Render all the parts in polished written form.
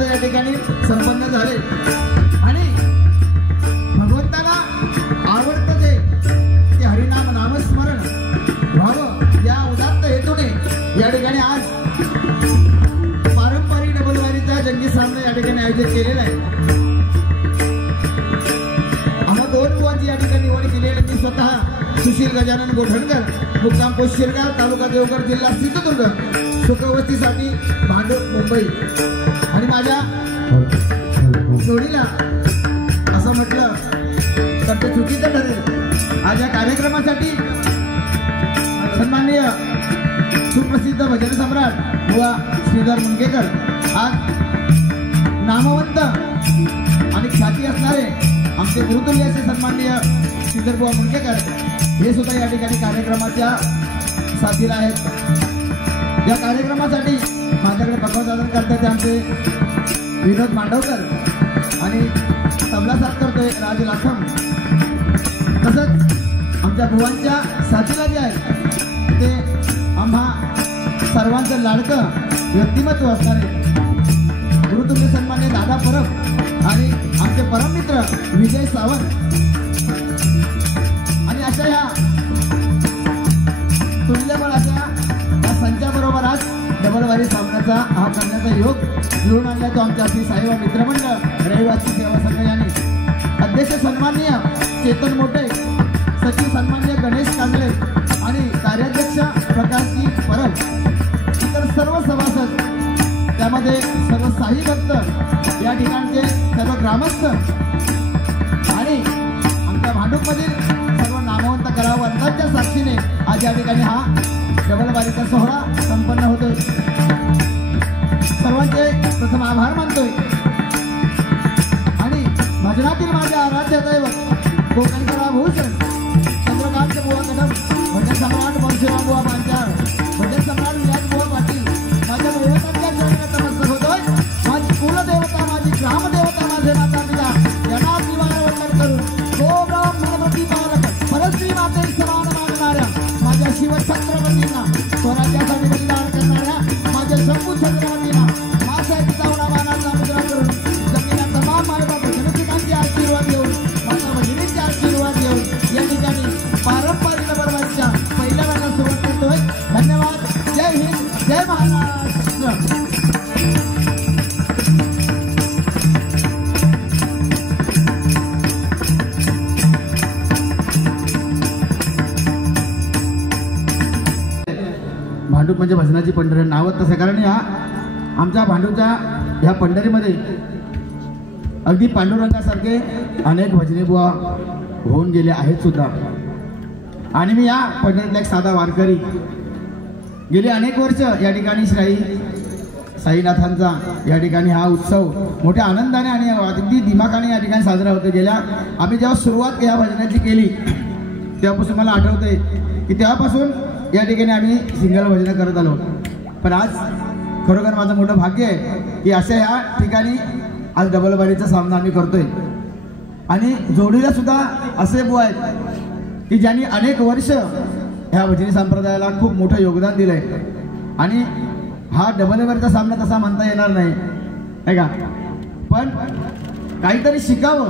सुद्धा या ठिकाणी संपन्न झाले आणि भगवंताला आवडतं ते हरिनाम नामस्मरण व्हावं या उदात्त हेतूने या ठिकाणी आज पारंपरिक डबलवारीचा जंगी सामना या ठिकाणी आयोजित केलेला आहे। आम्हा 2 बुवांची या ठिकाणी निवड केलेली मी स्वतः सुशील गजानन गोठणकर मुक्काम पोस्ट शिरगाव तालुका देवगड जिल्हा सिंधुदुर्ग सुखवस्तीसाठी भांडूप मुंबई आणि माझ्या जोडीला असं म्हटलं तर ते चुकीचं ठरेल। आज या कार्यक्रमासाठी सन्माननीय सुप्रसिद्ध भजन सम्राट बुवा श्रीधर मुंगेकर आज नामवंत आणि ख्याती असणारे आमचे गुरुतुल्य असे सन्माननीय श्रीधर बुवा मुंगेकर हे सुद्धा या ठिकाणी कार्यक्रमाच्या साथीला आहेत। या कार्यक्रमासाठी माझ्याकडे पकवान करतात आमचे विनोद मांडवकर आणि तबला साथ करतोय राज लाखम। तसंच आमच्या बुवांच्या साथीला जे आहे ते आम्हा सर्वांचं लाडकं व्यक्तिमत्व असणारे गुरुतुल्य सन्मान्य दादा परब आणि आमचे परममित्र विजय सावंत आणि अशा ह्या तुल्यबळ अशा या संचाबरोबर आज डबलवारी सामन्याचा हा करण्याचा योग घेऊन आणला तो आमच्या श्री साईबा मित्रमंडळ रहिवासी सेवा संघ यांनी अध्यक्ष सन्माननीय चेतन मोठे सचिव सन्माननीय गणेश कांबळे आणि कार्याध्यक्ष प्रकाशजी परब इतर सर्व सभासद त्यामध्ये सर्व साई भक्त या ठिकाणचे सर्व ग्रामस्थ आणि आमच्या भांडूपमधील सर्व नामवंत कलावंतांच्या साक्षीने आज या ठिकाणी हा डबलवारीचा सोहळा संपन्न होतोय। सर्वांचे प्रथम आभार मानतोय आणि भजनातील माझे आराध्य दैवत कोकणकरा भूषण चंद्रकांत बुवा कदम भजन सम्राट परशुराम बुवा पांचाळ भजन सम्राट विलास बुवा पाटील माझ्या दैवतांच्या चरणी नतमस्तक होतोय। माझी कुलदेवता माझी ग्रामदेवता माझे माता पिता यांना दिवाण वंदन करून गोब्राह्मण गणपती पालक परश्री माते समान मानणाऱ्या माझ्या शिवछत्रपतींना स्वराज्यासाठी बलिदान करणाऱ्या माझ्या शंभू छत्रपतींना माझ्या चावडा मानाचा मुद्रा करून जमिना तमाम मायबाप जनतेचे आशीर्वाद घेऊन माता भगिनींचे आशीर्वाद घेऊन या ठिकाणी पारंपरिक डबलवारीच्या पहिल्या गाण्याला सुरुवात करतोय। धन्यवाद। जय हिंद जय महाराष्ट्र। भांडूप म्हणजे भजनाची पंढरी नावच तसं कारण या आमच्या भांडूपच्या ह्या पंढरीमध्ये अगदी पांडुरंगासारखे अनेक भजनी बुवा होऊन गेले आहेत सुद्धा आणि मी या पंढरीतला एक साधा वारकरी गेली अनेक वर्ष या ठिकाणी श्री साईनाथांचा या ठिकाणी हा उत्सव मोठ्या आनंदाने आणि अगदी दिमाखाने या ठिकाणी साजरा होतो। गेल्या आम्ही जेव्हा सुरुवात या भजनाची केली तेव्हापासून मला आठवते की तेव्हापासून या ठिकाणी आम्ही सिंगल भजन करत आलो पण आज खरोखर माझं मोठं भाग्य आहे की अशा ह्या ठिकाणी आज डबलवारीचा सामना आम्ही करतोय आणि जोडीला सुद्धा असे बुवा आहेत की ज्यांनी अनेक वर्ष ह्या भजनी संप्रदायाला खूप मोठं योगदान दिलंय आणि हा डबलवारीचा सामना तसा म्हणता येणार नाही का पण काहीतरी शिकावं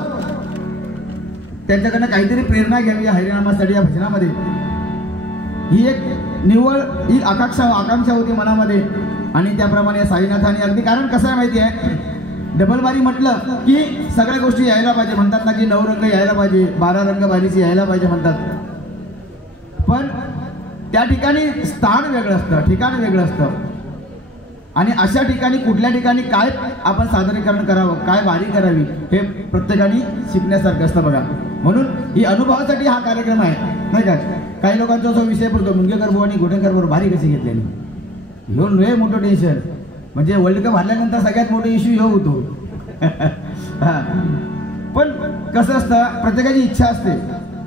त्यांच्याकडनं काहीतरी प्रेरणा घ्यावी या हरिनामासाठी या भजनामध्ये ही एक निव्वळ ही आकांक्षा होती मनामध्ये आणि त्याप्रमाणे साईनाथांनी अगदी कारण कसं आहे माहिती आहे डबलवारी म्हटलं की सगळ्या गोष्टी यायला पाहिजे म्हणतात ना की 9 रंग यायला पाहिजे 12 रंग बारीची यायला पाहिजे म्हणतात पण त्या ठिकाणी स्थान वेगळं असतं ठिकाण वेगळं असतं आणि अशा ठिकाणी कुठल्या ठिकाणी काय आपण सादरीकरण करावं काय वारी करावी हे प्रत्येकाने शिकण्यासारखं असतं बघा म्हणून ही अनुभवासाठी हा कार्यक्रम आहे नाही का काही लोकांचा जो विषय पडतो मुंगेकर बुवा आणि गोठणकर बरोबर भारी कशी घेतलेली घेऊन लय मोठं टेन्शन म्हणजे वर्ल्ड कप हरल्यानंतर सगळ्यात मोठा इश्यू ह्यो होतो पण कसं असतं प्रत्येकाची इच्छा असते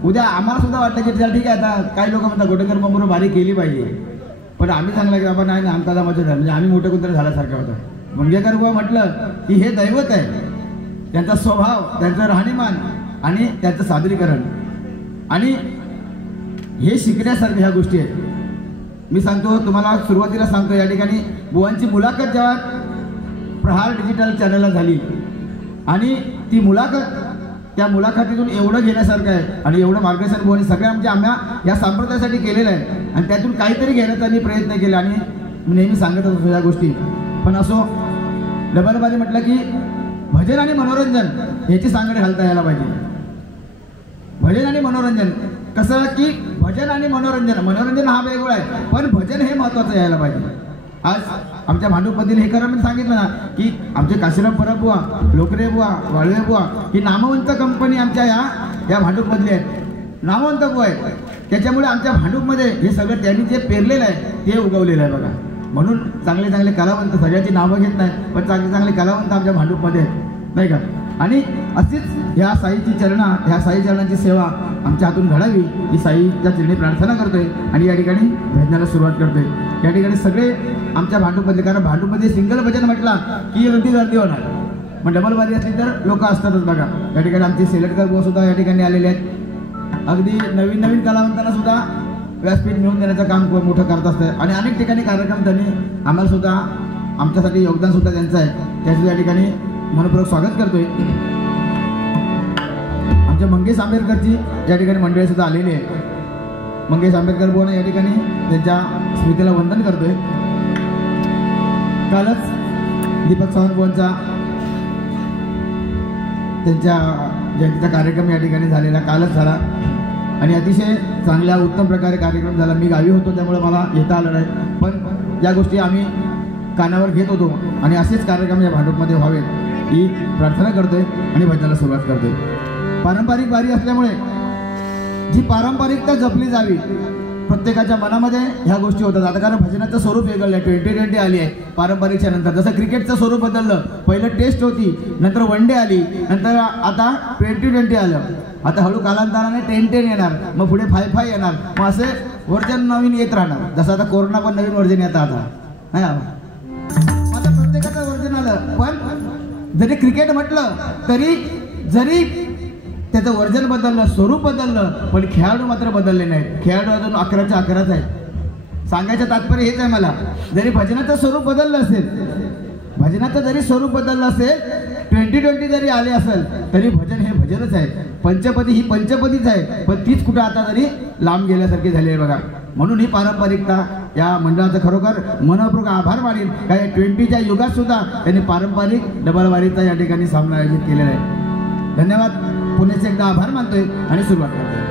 उद्या आम्हाला सुद्धा वाटतं की चल ठीक आहे आता काही लोक म्हणतात गोठणकर बरोबर भारी केली पाहिजे पण आम्ही सांगला की बाबा नाही आमचा जमाचं झालं म्हणजे आम्ही मोठं कोणतरी झाल्यासारखं होतं मुंगेकर बुवा म्हटलं की हे दैवत आहे त्यांचा स्वभाव त्यांचं राहणीमान आणि त्यांचं सादरीकरण आणि हे शिकण्यासारख्या ह्या गोष्टी आहेत मी सांगतो तुम्हाला सुरुवातीला सांगतो या ठिकाणी बुवांची मुलाखत जेव्हा प्रहार डिजिटल चॅनलला झाली आणि ती मुलाखत, त्या मुलाखतीतून एवढं घेण्यासारखं आहे आणि एवढं मार्गदर्शन बुवांनी सगळ्या आम्हा या संप्रदायासाठी केलेलं आहे आणि त्यातून काहीतरी घेण्याचा मी प्रयत्न केला आणि नेहमी सांगत असतो या गोष्टी. पण असो, डबलबाजी म्हटलं की भजन आणि मनोरंजन याची सांगड घालता यायला पाहिजे. भजन आणि मनोरंजन कसं की भजन आणि मनोरंजन हा वेगळा आहे, पण भजन हे महत्त्वाचं यायला पाहिजे. आज आमच्या भांडूपमधील हे खरं मी सांगितलं ना की आमचे काशीराम परब बुवा, लोकरे बुवा, वाळवे बुवा ही नामवंत कंपनी आमच्या या भांडूपमधली आहे, नामवंत बुवा आहे. त्याच्यामुळे आमच्या भांडूपमध्ये हे सगळं त्यांनी जे पेरलेलं आहे ते उगवलेलं आहे बघा. म्हणून चांगले चांगले कलावंत, सगळ्याची नावं घेत नाही पण चांगले चांगले कलावंत आमच्या भांडूपमध्ये आहेत नाही का. आणि अशीच ह्या साई चरणांची सेवा आमच्या हातून घडावी ही साईच्या चरणी प्रार्थना करतोय आणि या ठिकाणी भजनाला सुरुवात करतोय. या ठिकाणी सगळे आमच्या भांडूपमध्ये, कारण भांडूपमध्ये सिंगल भजन म्हटला की अगदी गर्दी होणार, मग डबल वारी असली तर लोक असतातच बघा. या ठिकाणी आमचे सेलेटकर बुवा सुद्धा या ठिकाणी आलेले आहेत. अगदी नवीन कलावंतांना सुद्धा व्यासपीठ मिळवून देण्याचं काम मोठं करत असतं आणि अनेक ठिकाणी कार्यक्रम त्यांनी आम्हाला सुद्धा, आमच्यासाठी योगदान सुद्धा त्यांचं आहे. त्याचं या ठिकाणी मनपूर्वक स्वागत करतोय. आमच्या मंगेश आंबेडकरची या ठिकाणी मंडळी सुद्धा आलेली आहे. मंगेश आंबेडकर बुवांना या ठिकाणी त्यांच्या स्मृतीला वंदन करतोय. कालच दीपक सावंत बुवांचा त्यांच्या जयंतीचा कार्यक्रम या ठिकाणी झालेला कालच झाला आणि अतिशय चांगल्या उत्तम प्रकारे कार्यक्रम झाला. मी गावी होतो त्यामुळे मला येता आलं नाही, पण या गोष्टी आम्ही कानावर घेत होतो आणि असेच कार्यक्रम या भांडूपमध्ये व्हावेत ही प्रार्थना करतोय आणि भजनाला सुरुवात करतोय. पारंपरिक वारी असल्यामुळे जी पारंपरिकता जपली जावी, प्रत्येकाच्या मनामध्ये ह्या गोष्टी होतात. आता कारण भजनाचं स्वरूप वेगळं आहे, 2020 आली आहे पारंपरिकच्या नंतर. जसं क्रिकेटचं स्वरूप बदललं, पहिलं टेस्ट होती, नंतर वन डे आली, नंतर आता 2020 आलं. आता हळू कालांतराने 10-10 येणार, मग पुढे 5-5 येणार, मग असे वर्जन नवीन येत राहणार. जसं आता कोरोना पण नवीन वर्जन येतं आता नाही आता प्रत्येकाचं वर्जन आलं. पण जरी क्रिकेट म्हटलं तरी जरी त्याचं वर्जन बदललं, स्वरूप बदललं, पण खेळाडू मात्र बदलले नाहीत. खेळाडू अजून 11च्या 11च आहेत. सांगायचं तात्पर्य हेच आहे मला, जरी भजनाचं स्वरूप बदललं असेल, भजनाचं जरी स्वरूप बदललं असेल, 2020 जरी आले असेल तरी भजन हे भजनच आहे. पंचपदी ही पंचपदीच आहे, पण तीच कुठं आता तरी लांब गेल्यासारखी झाली आहे बघा. म्हणून ही पारंपरिकता या मंडळाचा खरोखर मनपूर्वक आभार मानेन. काय 20च्या युगात सुद्धा त्यांनी पारंपरिक डबल वारीचा या ठिकाणी सामना आयोजित केलेला आहे. धन्यवाद. पुण्याचे एकदा आभार मानतोय आणि सुरुवात करतोय.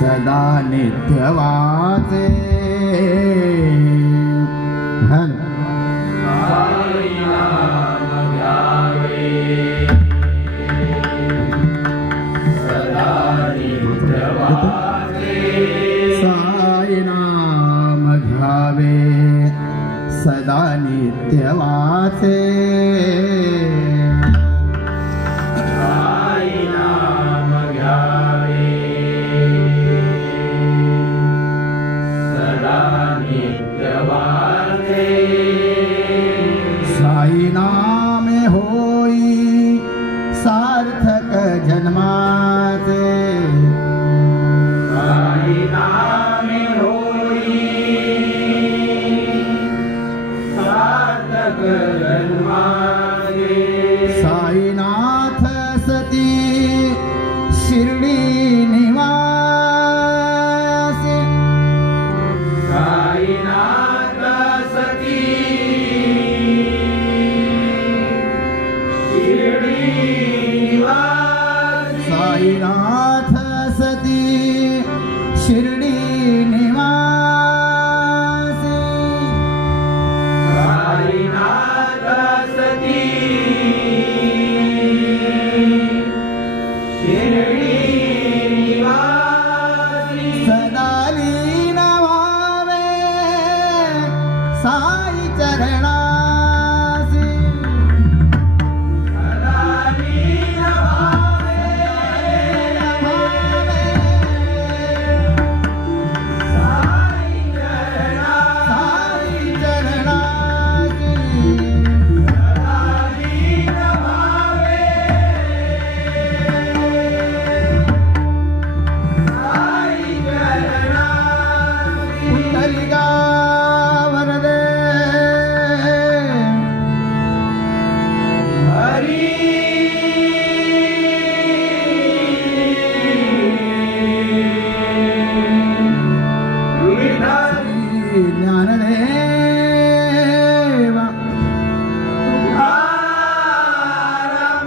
सदा नित्यवाचे साई नाम घ्यावे सदा नित्यवाचे साई नामे होई सार्थक जन्माचे साई नामे होई सार्थक जन्माचे साईनाथ सती शिर्डी निवासी साईनाथ सती साईनाथ सती शिर्डी निवासी साईनाथ सती शिर्डी निवासी सदा लीन व्हावे साई चरणा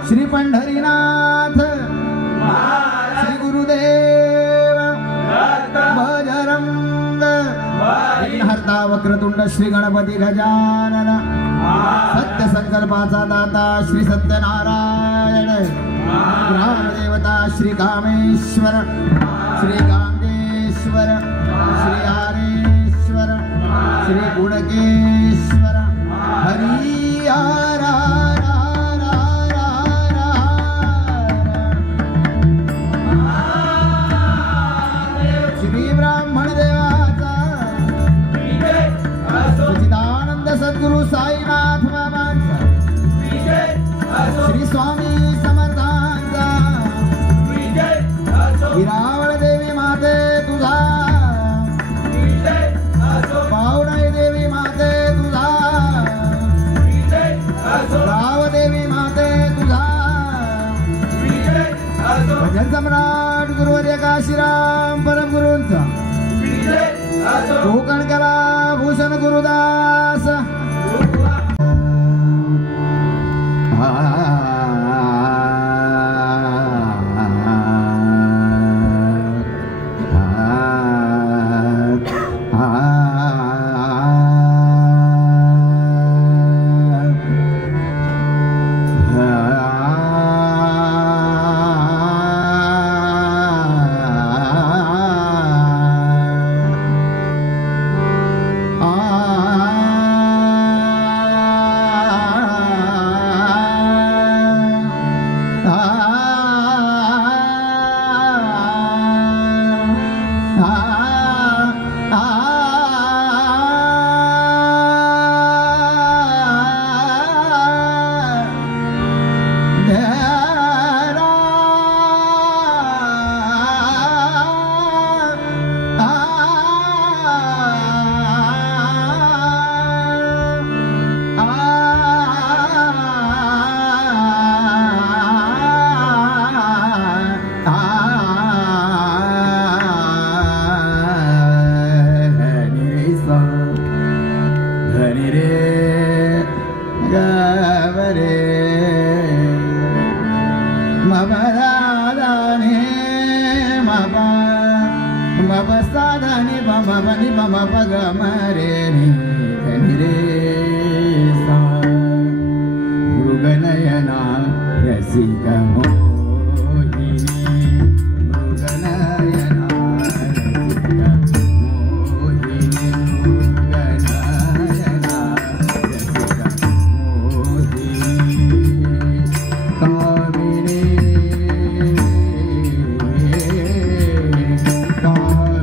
श्री पंढरीनाथ श्री गुरुदेव बजरंग विघ्नहर्ता वक्रतुंड श्री गणपती गजानन सत्य संकल्पाचा दाता श्री सत्यनारायण ग्रामदेवता श्री कामेश्वर श्री गांगेश्वर श्री आरेश्वर श्री गुणकेश्वर हरियारा सद्गुरु साईनाथ बाबांचा श्री स्वामी समर्थांचा विरावळ देवी माते तुझा पावनाई देवी माते तुझा गाव देवी माते तुझा भजन सम्राट गुरुवर्य काशीराम परमगुरूंचा कोकण कला भूषण गुरुदास रे नी धनी रे सा मृगनयना रसिका मोहिनी मृगनयना रसिका मोहिनी मृगनयना रसिका मोहिनी कामिनी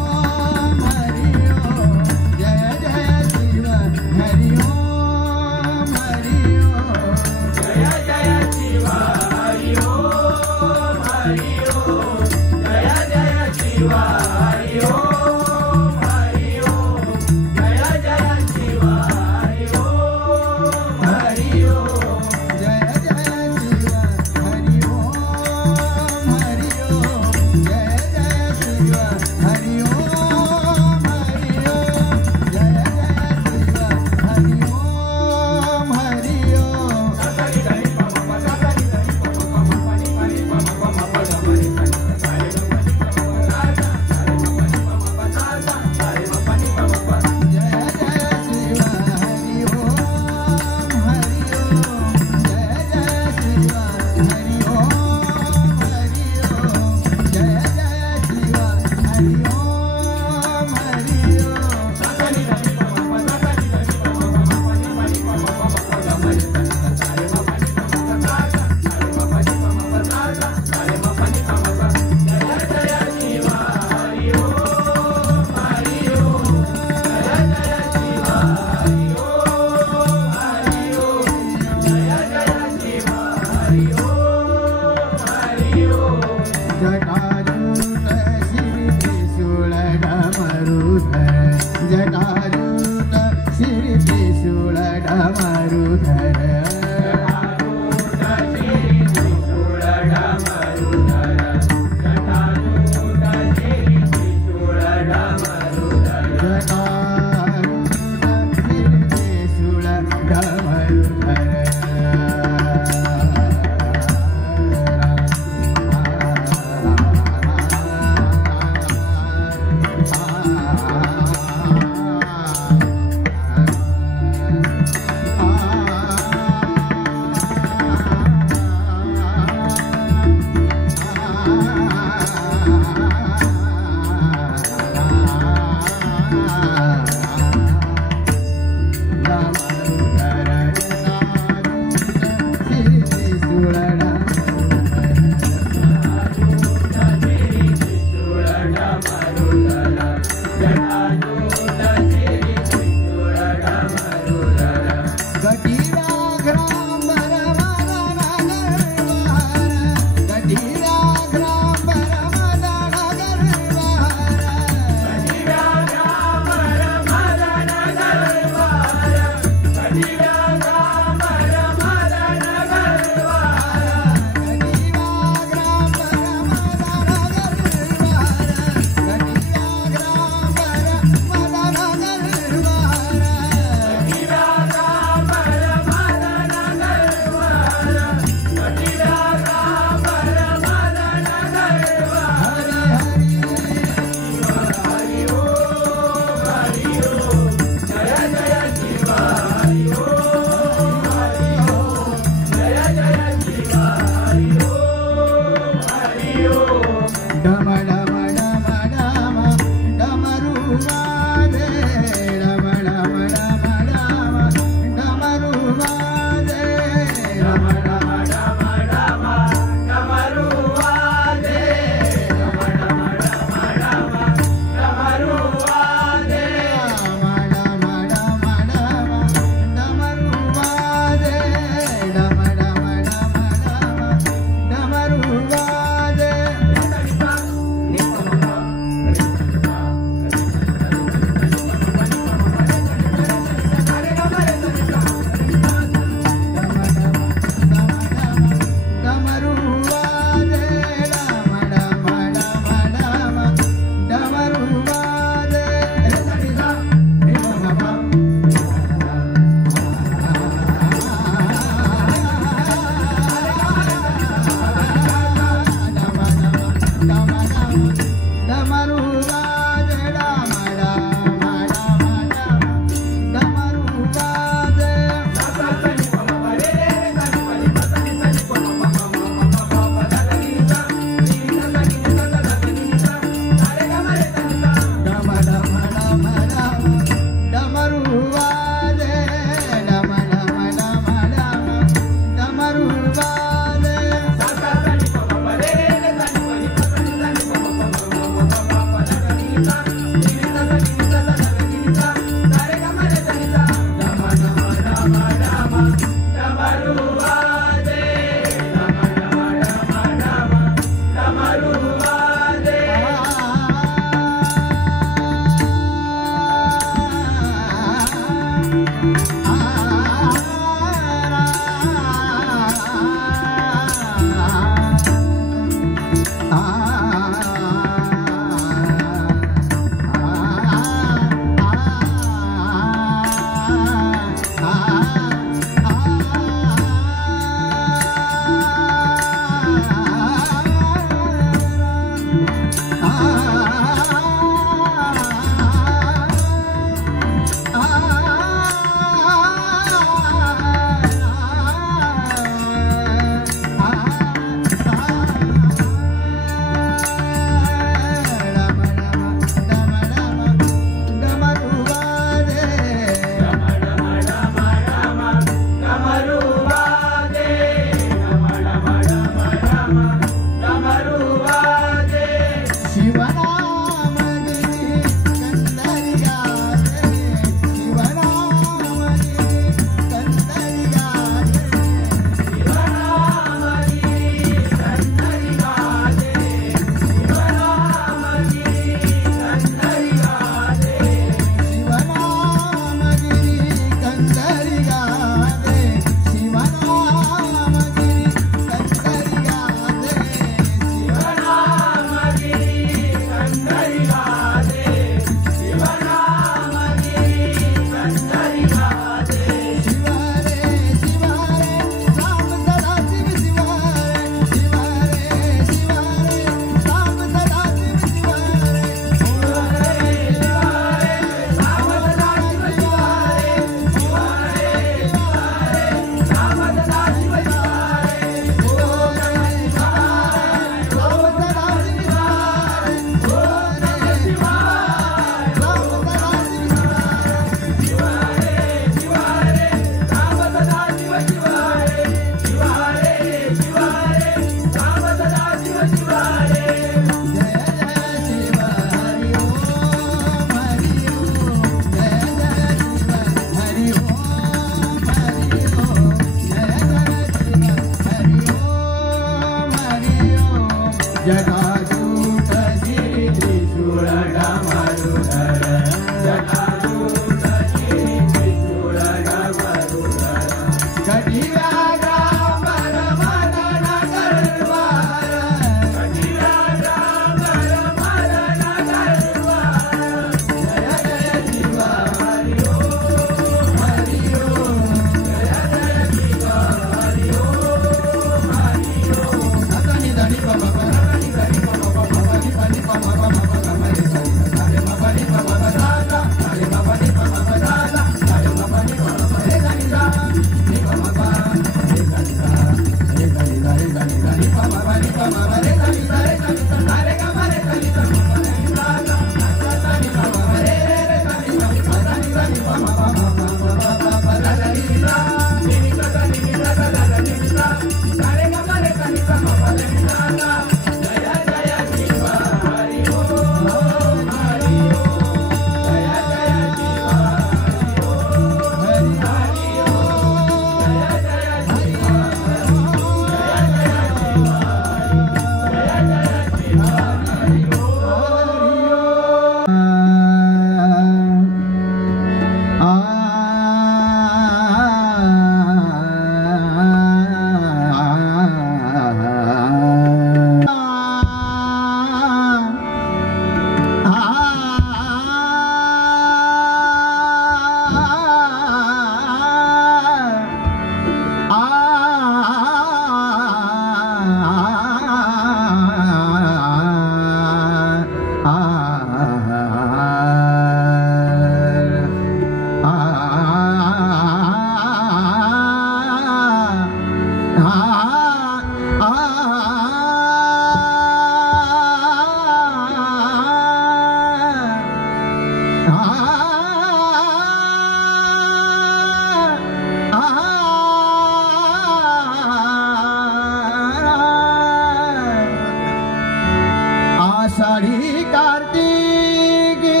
आषाढी कार्तिकी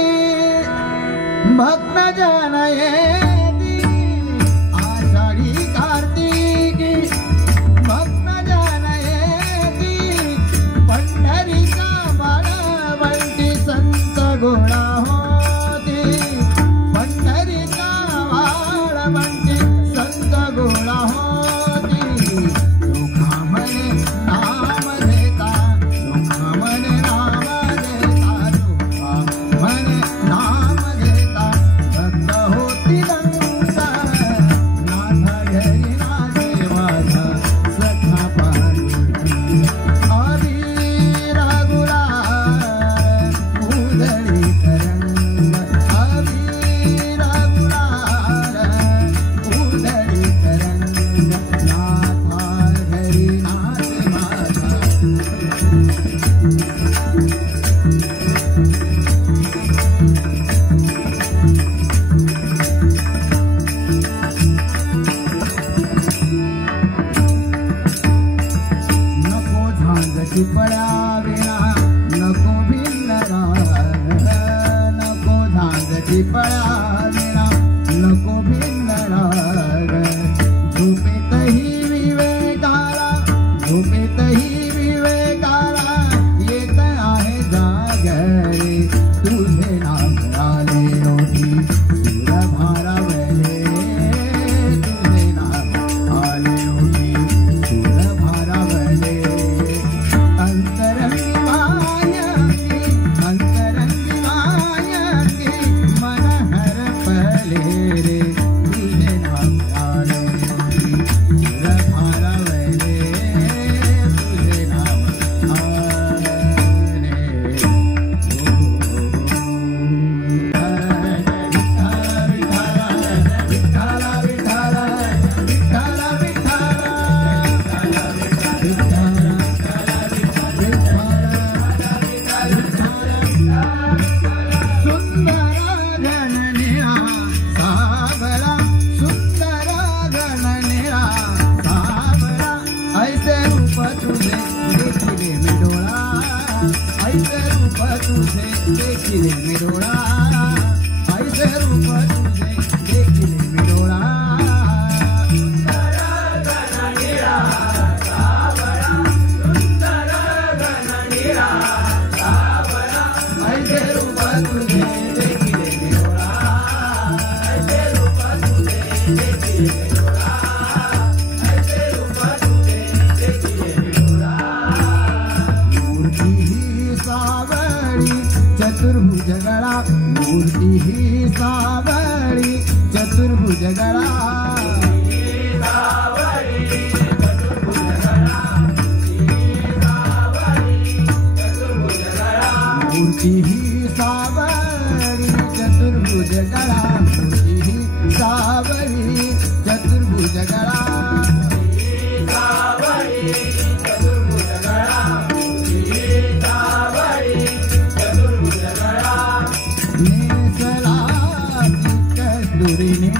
भक्त जन येती, आषाढी कार्तिकी भक्त जन येती, पंढरीचा वाळवंटी संत गोळा होती, पंढरीचा वाळवंटी संत गोळा होती. लोका म्हणे नाम घेता, लोका म्हणे नाम घेता, लोका म्हणे नाम घेता, भक्त होती लंका, नाथ घरी नाचे माझा सखा पांडुरंग. अबीर गुलाल उधळी तरंग, अबीर गुलाल उधळी तरंग, नाथा घरी नाचे माझा. नको झांजची पळाविणा, नको भिन्न राग, नको झांजची पळाविणा, नको भिन्न राग. झोपेतही विवेकाला, झोपेतही विवेकाला येत आहे जागरे. तुझे नाम आले ओठी सुर भारावले, तुझे नाम आले ओठी सुर भारावले. अंतरंगी मायंगी, अंतरंगी मायंगी मन हरपले रे. तुझे नाम आले ओठी सुर भारावले, तुझे नाम आले देखिले मी डोळा, ऐसे रूप तुझे देखिले मी डोळा. ऐसे रूप तुझे देखिले मी डोळा, ऐसे रूप तुझे देखिले मी डोळा, ऐसे रूप तुझे देखिले मी डोळा. मूर्ती ही सावळी चतुर्भुज गळा, मूर्ती ही सावळी चतुर्भुज गळा, मूर्ती ही सावळी चतुर्भुज गळा, मूर्ती ही सावळी चतुर्भुज गळा. नेसला कस्तुरीने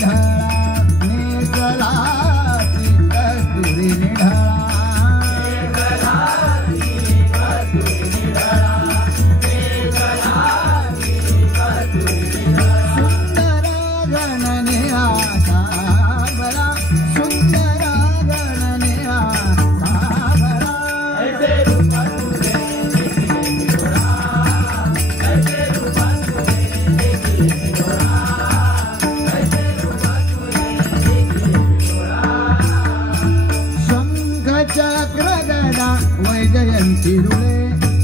वैजयंती रुळे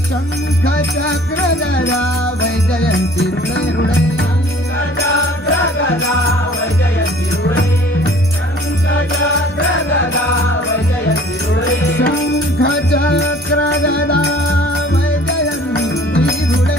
शंख चक्र गदा वैजयंती रुळे रुळे शंख चक्र गदा वैजयंती रुळे शंख चक्र गदा वैजयंती रुळे शंख चक्र गदा वैजयंती रुळे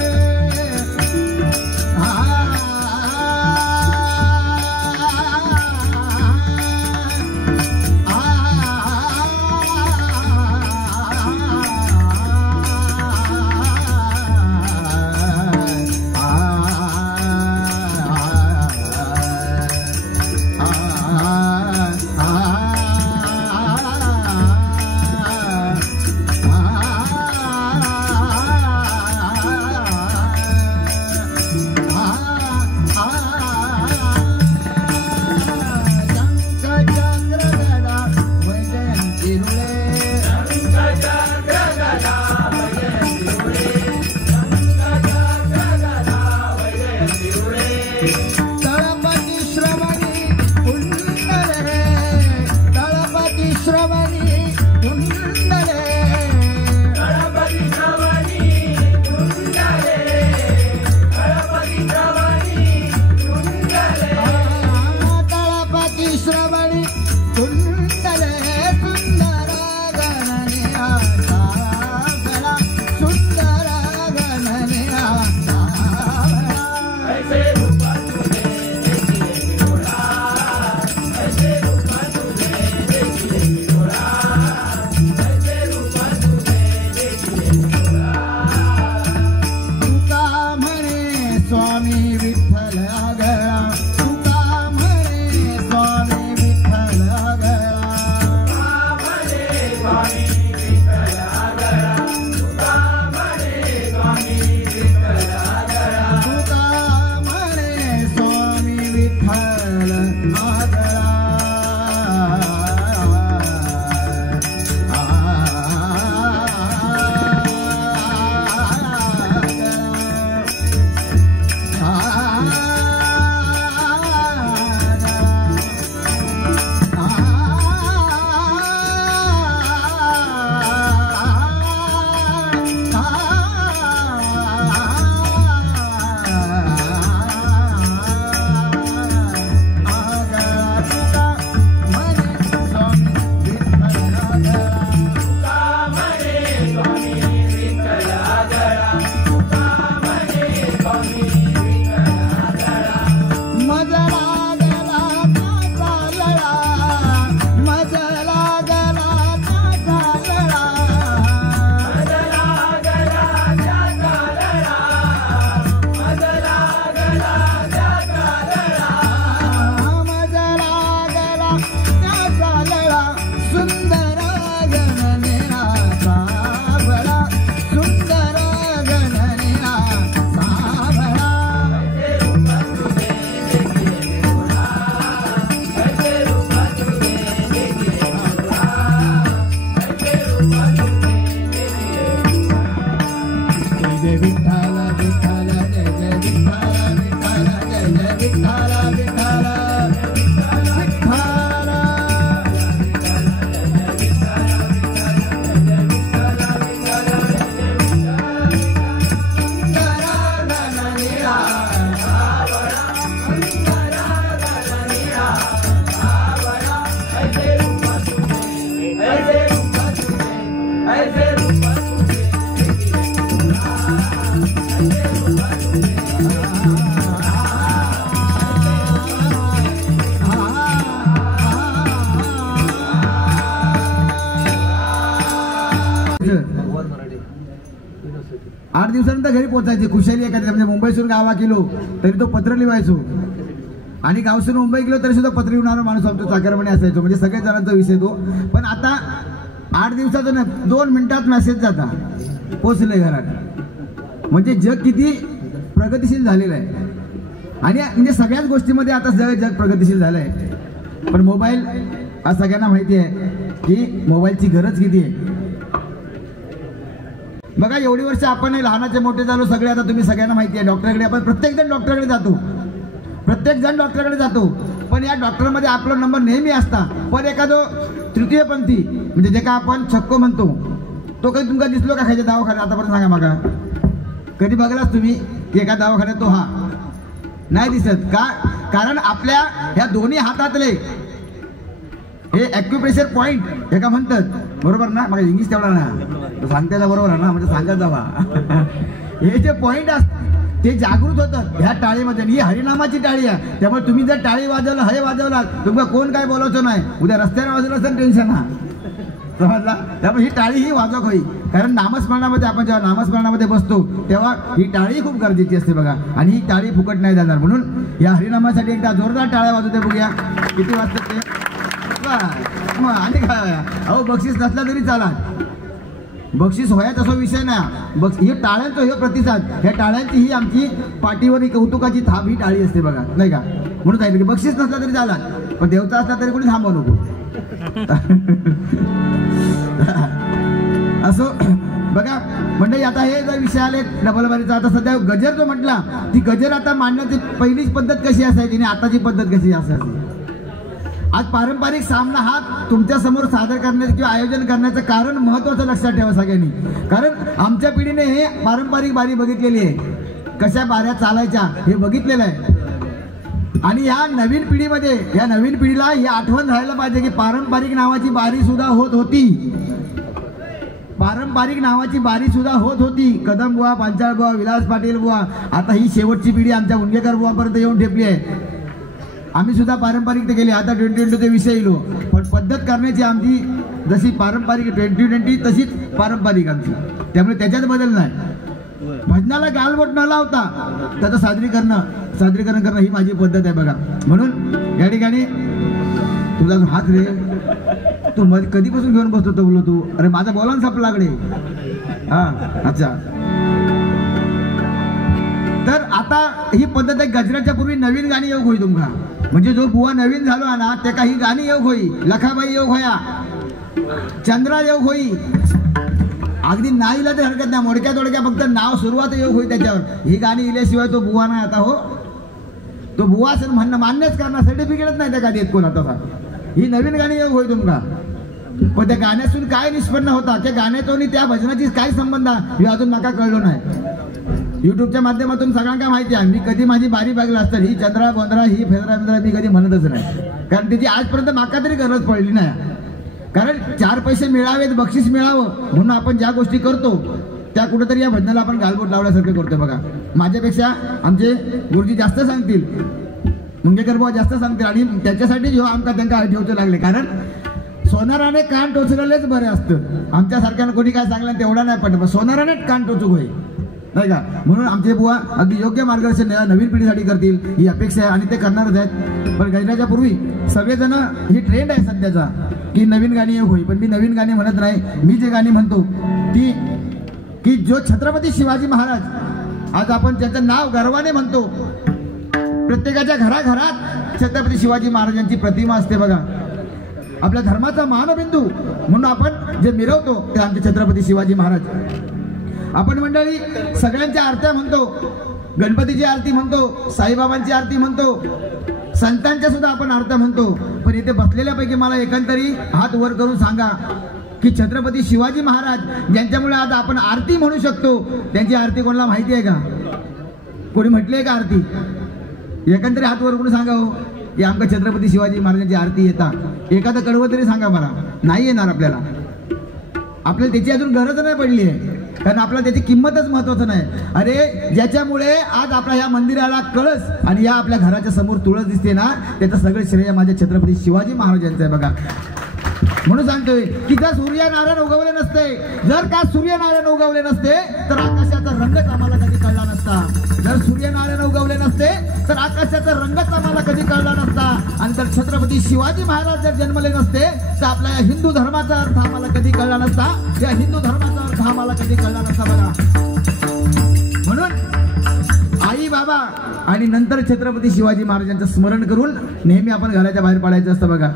आठ दिवसानंतर घरी पोहोचायचे खुशाली एखाद्या म्हणजे मुंबईसून गावा गेलो तरी तो पत्र लिहायचो आणि गावसून मुंबई गेलो तरी सुद्धा पत्र येणारा माणूस आमचा चाकरमाने असायचो, म्हणजे सगळ्या जणांचा विषय तो. पण आता 8 दिवसाचा ना 2 मिनिटात मेसेज जाता पोचले घरात. म्हणजे जग किती प्रगतिशील झालेलं आहे. आणि म्हणजे सगळ्याच गोष्टीमध्ये आता जग प्रगतिशील झालं आहे. पण मोबाईल आज सगळ्यांना माहिती आहे की मोबाईलची गरज किती आहे. बघा एवढी वर्ष आपण लहानाचे मोठे झालो सगळे. आता तुम्ही सगळ्यांना माहिती आहे डॉक्टरकडे आपण प्रत्येक जण डॉक्टरकडे जातो. पण या डॉक्टरमध्ये आपला नंबर नेहमी असता. पण एखादो तृतीयपंथी म्हणजे जे का आपण छक्को म्हणतो तो कधी तुमका दिसलो का खायच्या दवाखान्यात आतापर्यंत सांगा मला. कधी बघलाच तुम्ही की एका दवाखान्यात तो हा नाही दिसत का. कारण आपल्या ह्या दोन्ही हातातले हे ॲक्युप्रेशर पॉइंट हे का म्हणतात बरोबर ना. मला इंग्लिश तेवढा ना सांगतायला बरोबर आहे ना, म्हणजे सांगत जावा. हे जे पॉइंट असतात ते जागृत होतात ह्या टाळीमध्ये. ही हरिनामाची टाळी आहे. त्यामुळे तुम्ही जर टाळी वाजवलं हे वाजवलात तुम्हाला कोण काय बोलायचं नाही. उद्या रस्त्याने वाजवलं असं टेन्शन हा समजला. त्यामुळे ही टाळी ही वाजव होई. कारण नामस्मरणामध्ये आपण जेव्हा नामस्मरणामध्ये बसतो तेव्हा ही टाळी खूप गरजेची असते बघा. आणि ही टाळी फुकट नाही जाणार. म्हणून या हरिनामासाठी एकदा जोरदार टाळ्या वाजवते बघूया किती वाजतात ते. आणि काय अहो बक्षीस नसला तरी चाला. बक्षीस व्हायच असा विषय नाही. हे टाळ्यांचा हे प्रतिसाद ह्या टाळ्यांची ही आमची पाठीवर कौतुकाची थाप ही टाळी असते बघा नाही का. म्हणून सांगितलं की बक्षीस नसला तरी चाला पण देवता असला तरी कोणी थांबवू नको. असो बघा म्हणजे आता हे जर विषय आले डबलबारीचा. आता सध्या गजर जो म्हटला ती गजर आता मांडण्याची पहिलीच पद्धत कशी असायची आणि आताची पद्धत कशी असायची. आज पारंपरिक सामना हा तुमच्या समोर सादर करण्याचं किंवा आयोजन करण्याचं कारण महत्वाचं लक्षात ठेवा सगळ्यांनी. कारण आमच्या पिढीने हे पारंपरिक बारी बघितलेली आहे. कशा बाऱ्या चालायच्या हे बघितलेलं आहे. आणि या नवीन पिढीला ही आठवण राहायला पाहिजे की पारंपरिक नावाची बारी सुद्धा होत होती. कदम बुवा, पांचाळ बुवा, विलास पाटील बुवा. आता ही शेवटची पिढी आमच्या उंगेकर बुवापर्यंत येऊन ठेपली आहे. आम्ही सुद्धा पारंपरिकता केली. आता 2020 विषय येलो. पण पद्धत करण्याची आमची जशी पारंपरिक 2020 तशीच पारंपरिक आमची. त्यामुळे त्याच्यात बदल नाही. भजनाला गालबोट न लावता त्याचं सादरीकरण करणं ही माझी पद्धत आहे बघा. म्हणून या ठिकाणी तुझा हात रे तू कधीपासून घेऊन बसतो तो बोललो तू. अरे माझा बोलान सापलाकडे हा अच्छा. तर आता ही पद्धत आहे. गजराच्या पूर्वी नवीन गाणी योग होई तुमका. म्हणजे जो बुवा नवीन झालो ना ते काही गाणी योग होई. लखाबाई योग होया, चंद्रा योग होई. अगदी नाहीला तर हरकत नाही. मोडक्या तोडक्या फक्त नाव सुरुवात योग होई त्याच्यावर. ही गाणी इल्याशिवाय तो बुवा नाही आता हो. तो बुवा असेल म्हणणं मान्यच करणार सर्टिफिकेटच नाही त्या गाडीत कोण आता. ही नवीन गाणी योग होई तुमका. पण त्या गाण्यातून काय निष्पन्न होता त्या गाण्यातून त्या भजनाची काय संबंध हे अजून नका कळलो नाही. युट्यूबच्या माध्यमातून सगळ्यांना माहिती आहे. मी कधी माझी बारी बघला असतं ही चंद्रा गोंधळा ही फेदरा मी कधी म्हणतच नाही. कारण त्याची आजपर्यंत माका तरी गरज पडली नाही. कारण 4 पैसे मिळावेत बक्षीस मिळावं म्हणून आपण ज्या गोष्टी करतो त्या कुठेतरी या भजनाला आपण गालबोट लावल्यासारखं करतो बघा. माझ्यापेक्षा आमचे गुरुजी जास्त सांगतील, मुंगेकर बुवा जास्त सांगतील. आणि त्याच्यासाठी जेव्हा आमका त्यांना ठेवतो लागले. कारण सोनाराने कान टोचलेलेच बरे असतं. आमच्यासारख्यानं कोणी काय सांगलं तेवढा नाही पडलं. सोनाराने कान टोचूक होई नाही का. म्हणून आमचे बुवा अगदी योग्य मार्गदर्शन नवीन पिढीसाठी करतील ही अपेक्षा आहे. आणि ते करणारच आहेत. पण गजराच्या पूर्वी सगळेजण ही ट्रेंड आहे सध्याचा की नवीन गाणी होई. पण मी नवीन गाणी म्हणत नाही. मी जे गाणी म्हणतो ती की जो छत्रपती शिवाजी महाराज आज आपण त्याचं नाव गर्वाने म्हणतो. प्रत्येकाच्या घराघरात छत्रपती शिवाजी महाराजांची प्रतिमा असते बघा. आपल्या धर्माचा मानबिंदू म्हणून आपण जे मिरवतो ते आमचे छत्रपती शिवाजी महाराज. आपण मंडळी सगळ्यांच्या आरत्या म्हणतो. गणपतीची आरती म्हणतो, साईबाबांची आरती म्हणतो, संतांच्या सुद्धा आपण आरत्या म्हणतो. पण इथे बसलेल्यापैकी मला एकंदरी हात वर करून सांगा की छत्रपती शिवाजी महाराज ज्यांच्यामुळे आज आपण आरती म्हणू शकतो त्यांची आरती कोणाला माहिती आहे का? कोणी म्हटली का आरती? एकंदरी हात वर करून सांगा हो की आमका छत्रपती शिवाजी महाराजांची आरती येता. एखादं कडवं तरी सांगा मला. नाही येणार आपल्याला त्याची अजून गरज नाही पडली आहे. कारण आपल्याला त्याची किंमतच महत्वाचं नाही. अरे ज्याच्यामुळे आज आपल्या या मंदिराला कळस आणि या आपल्या घराच्या समोर तुळस दिसते ना त्याचं सगळं श्रेय माझ्या छत्रपती शिवाजी महाराजांचं आहे बघा. म्हणून सांगतोय की जर सूर्यनारायण उगवले नसते तर आकाशाचा रंगच आम्हाला कधी कळला नसता, जर सूर्यनारायण उगवले नसते तर आकाशाचा रंगच आम्हाला कधी कळला नसता, आणि जर छत्रपती शिवाजी महाराज जर जन्मले नसते तर आपल्या या हिंदू धर्माचा अर्थ आम्हाला कधी कळला नसता, या हिंदू धर्माचा अर्थ आम्हाला कधी कळला नसता बघा. म्हणून आई बाबा आणि नंतर छत्रपती शिवाजी महाराजांचं स्मरण करून नेहमी आपण घराच्या बाहेर पडायचं असतं बघा.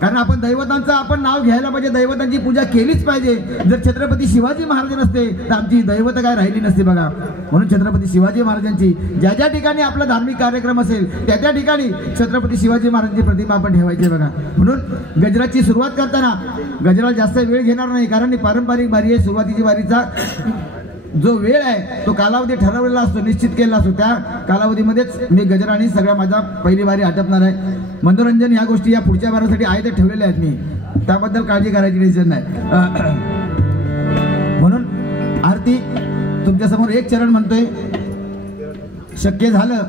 कारण आपण दैवतांचं आपण नाव घ्यायला पाहिजे, दैवतांची पूजा केलीच पाहिजे. जर छत्रपती शिवाजी महाराज नसते तर आमची दैवत काय राहिली नसती बघा. म्हणून छत्रपती शिवाजी महाराजांची ज्या ज्या ठिकाणी आपला धार्मिक कार्यक्रम असेल त्या त्या ठिकाणी छत्रपती शिवाजी महाराजांची प्रतिमा आपण ठेवायची बघा. म्हणून गजराची सुरुवात करताना गजराला जास्त वेळ घेणार नाही, कारण ही पारंपरिक बारी आहे. सुरुवातीची बारीचा जो वेळ आहे तो कालावधी ठरवलेला असतो, निश्चित केलेला असतो. त्या कालावधीमध्येच मी गजरा आणि सगळ्या माझा पहिली बारी आटपणार आहे. मनोरंजन ह्या गोष्टी या पुढच्या बारीसाठी आहे ते ठेवलेल्या आहेत मी, त्याबद्दल काळजी करायची टेन्शन नाही. म्हणून आरती तुमच्यासमोर एक चरण म्हणतोय, शक्य झालं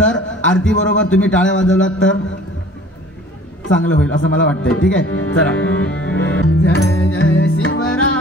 तर आरती बरोबर तुम्ही टाळ्या वाजवलात तर चांगलं होईल असं मला वाटतंय. ठीक आहे, चला. जय जय शिवराया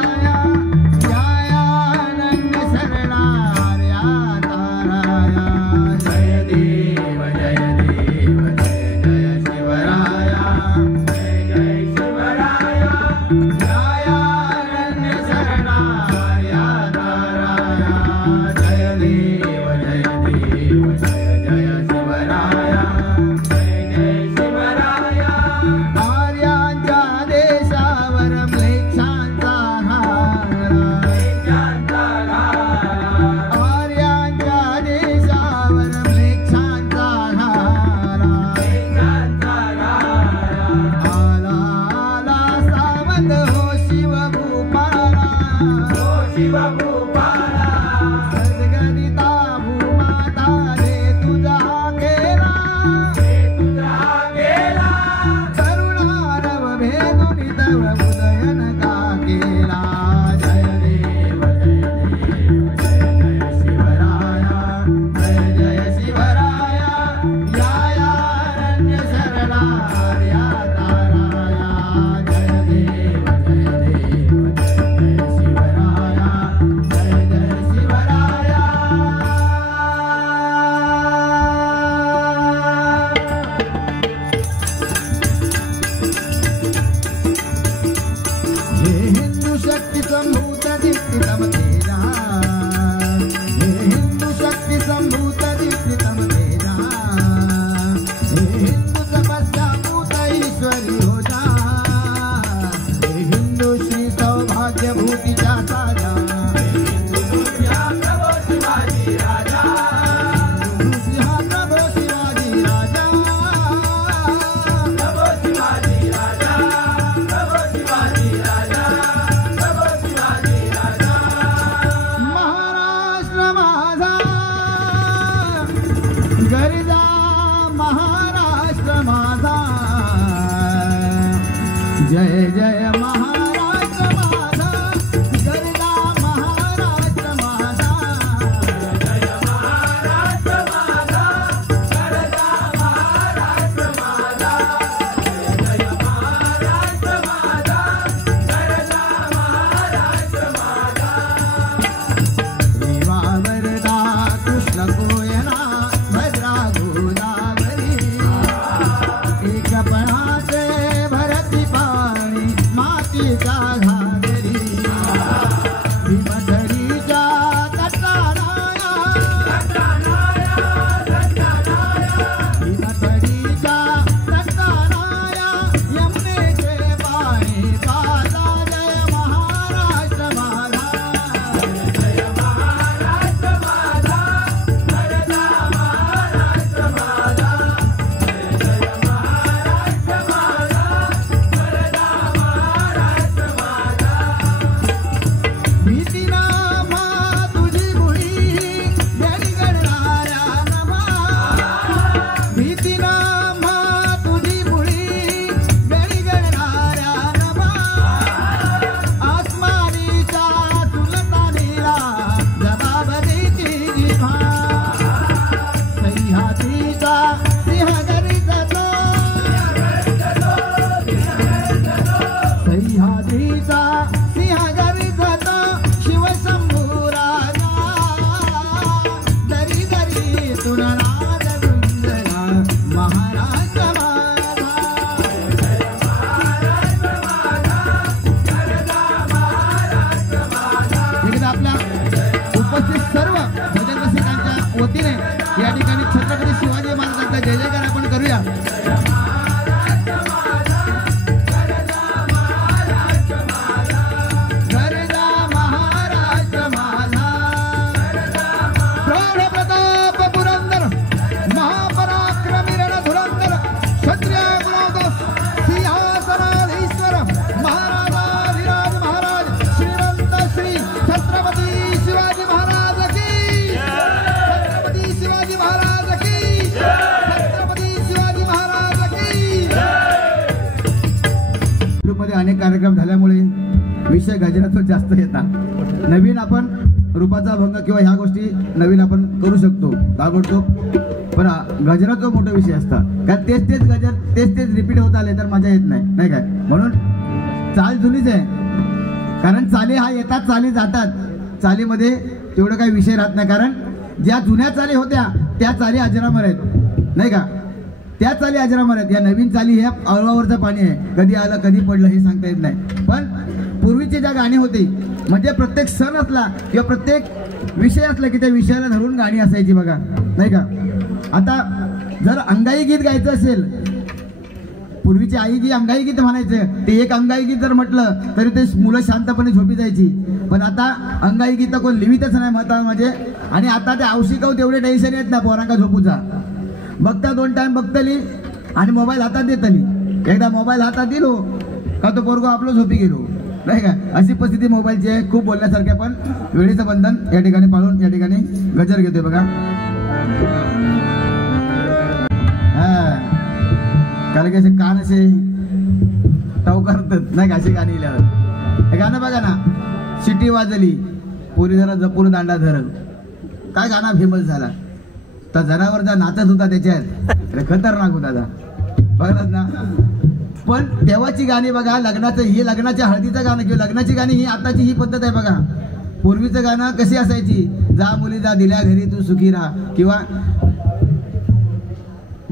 जय जय महाराष्ट्र माझा, गरजा महाराष्ट्र माझा, जय महाराष्ट्र माझा, गरजा महाराष्ट्र माझा, जय महाराष्ट्र माझा, गरजा महाराष्ट्र माझा. देवा वरदा कृष्ण कोयना भद्रा गोदावरी, एक पणाचे भरती मातीचा घागरी, भीमथडीच्या तटाराया, भीमथडीच्या तटाराया, यमुनेचे पाणी पाजा. जय महाराष्ट्र माझा, जय महाराष्ट्र माझा, गरजा महाराष्ट्र माझा, जय महाराष्ट्र माझा, गरजा महाराष्ट्र माझा. अनेक कार्यक्रम झाल्यामुळे विषय गजरातून जास्त येतात. नवीन आपण रूपाचा भंग किंवा ह्या गोष्टी नवीन आपण करू शकतो ताबडतोब, पण गजराचा मोठा विषय असतात. कारण तेच गजर तेच रिपीट होत आले तर मजा येत नाही काय. म्हणून चाल जुनीच आहे, कारण चाली हा येतात चाली जातात. चालीमध्ये तेवढं काही विषय राहत नाही, कारण ज्या जुन्या चाली होत्या त्या चाली अजरामर आहेत नाही का. त्या चाली अजरामर आहेत. या नवीन चाली ह्या अळवावरचं पाणी आहे, कधी आलं कधी पडलं हे सांगता येत नाही. पण पूर्वीची ज्या गाणी होती म्हणजे प्रत्येक सण असला किंवा प्रत्येक विषय असला की त्या विषयाला धरून गाणी असायची बघा नाही का. आता जर अंगाई गीत गायचं असेल, पूर्वीची आई जी अंगाई गीत म्हणायचं, ते एक अंगाई गीत जर म्हटलं तरी ते मुलं शांतपणे झोपी जायची. पण आता अंगाई गीत कोण लिहितच नाही म्हणतात म्हणजे. आणि आता ते औषिकाव तेवढे टेन्शन येत ना पोरांका झोपूचा. बघता 2 टाइम बघतली आणि मोबाईल हातात देतली. एकदा मोबाईल हातात दिलो का तो पोरगो आपलं झोपी गेलो नाही का. अशी परिस्थिती मोबाईलची आहे. खूप बोलण्यासारखे, पण वेळेचं बंधन या ठिकाणी पाळून या ठिकाणी गजर घेतोय बघा. कारण की असे कान असे टवकारतात नाही का अशी गाणी लिहिल्यावर. हे गाणं बघा ना, शिटी वाजली पोरी जरा जपून दांडा धर, काय गाणं फेमस झाला. तर जनावरचा नाचत होता त्याच्यात, खतरनाक होता बघलात ना. पण तेव्हाची गाणी बघा, लग्नाचं ही लग्नाच्या हळदीचं गाणं किंवा लग्नाची गाणी ही आताची ही पद्धत आहे बघा. पूर्वीचं गाणं कशी असायची, जा मुली जा दिल्या घरी तू सुखी राहा, किंवा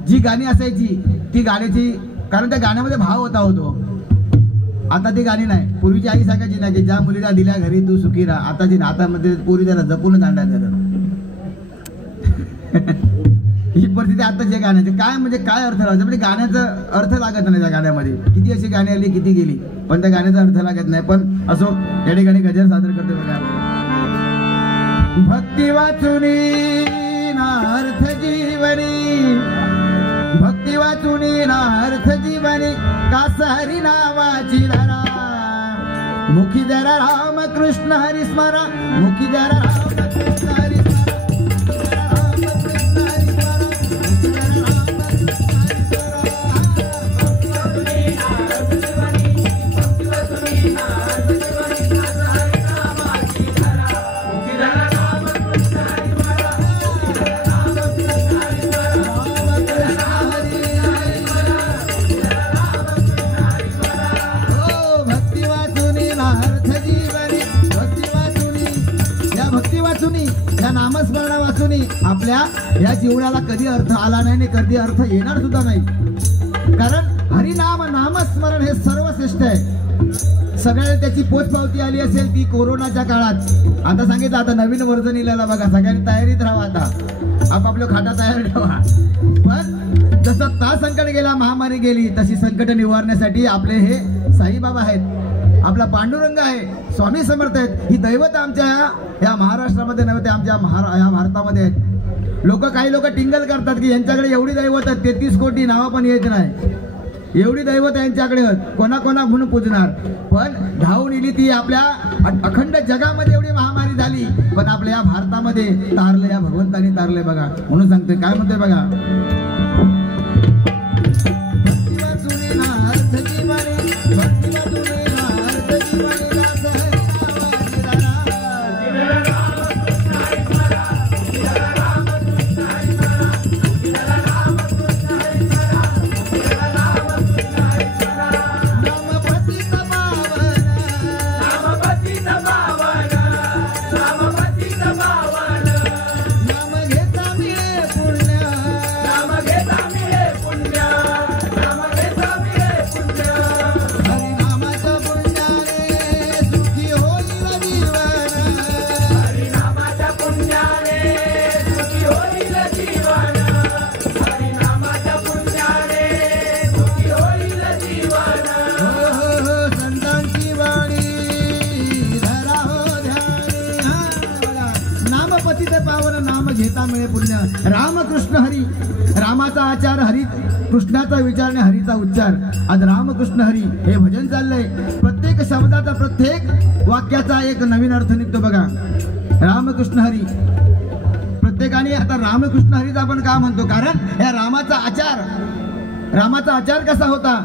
जी गाणी असायची ती गाण्याची, कारण त्या गाण्यामध्ये भाव होतो. आता ती गाणी नाही. पूर्वीची आई सांगायची ना की ज्या मुलीला दिल्या घरी तू सुखी राहा. आताची मध्ये पूर्वी जरा जपून दांडा धर. ही परिस्थिती आताच्या गाण्याची. काय म्हणजे काय अर्थ लावायचा, म्हणजे गाण्याचा अर्थ लागत नाही त्या गाण्यामध्ये. किती अशी गाणी आली किती गेली, पण त्या गाण्याचा अर्थ लागत नाही. पण असो, या ठिकाणी गजर सादर करते बघा. भक्ती वाचुनी ना अर्थ जीवनी, भक्ती वाचुनी ना अर्थ जीवनी, कास हरी नावाची धरा. मुखी जरा राम कृष्ण हरी स्मरा, मुखी जरा राम कृष्ण हरी स्मरा. नामस्मरणा वाचून आपल्या या जीवनाला कधी अर्थ आला नाही आणि कधी अर्थ येणार सुद्धा नाही. कारण हरिनाम नामस्मरण हे सर्वश्रेष्ठ आहे. सगळ्यांना त्याची पोचपावती आली असेल ती कोरोनाच्या काळात. आता सांगितलं आता नवीन वर्जन इलेला बघा, सगळ्यांनी तयारीत राहा. आता आपापल्या खाटा तयार ठेवा. पण जसं ता संकट गेला, महामारी गेली, तशी संकट निवारण्यासाठी आपले हे साईबाबा आहेत, आपला पांडुरंग आहे, स्वामी समर्थ आहेत. ही दैवत आमच्या या महाराष्ट्रामध्ये नव्हे, आमच्या या भारतामध्ये आहेत. काही लोक टिंगल करतात की यांच्याकडे एवढी दैवत आहेत, 33 कोटी नावं पण येत नाही. एवढी दैवत यांच्याकडे कोणा म्हणून पूजणार. पण धावून इली ती आपल्या अखंड जगामध्ये एवढी महामारी झाली, पण आपल्या या भारतामध्ये तारले, या भगवंतानी तारले बघा. म्हणून सांगतोय, काय म्हणतोय बघा. घेता मिळे पुण्य. रामकृष्ण हरी, रामाचा आचार, हरी कृष्णाचा विचार आणि हरीचा उच्चार. आज रामकृष्ण हरी हे भजन चाललंय. प्रत्येक शब्दाचा, प्रत्येक वाक्याचा एक नवीन अर्थ निघतो बघा. रामकृष्ण हरी प्रत्येकाने. आता रामकृष्ण हरीचा आपण का म्हणतो, कारण या रामाचा आचार कसा होता.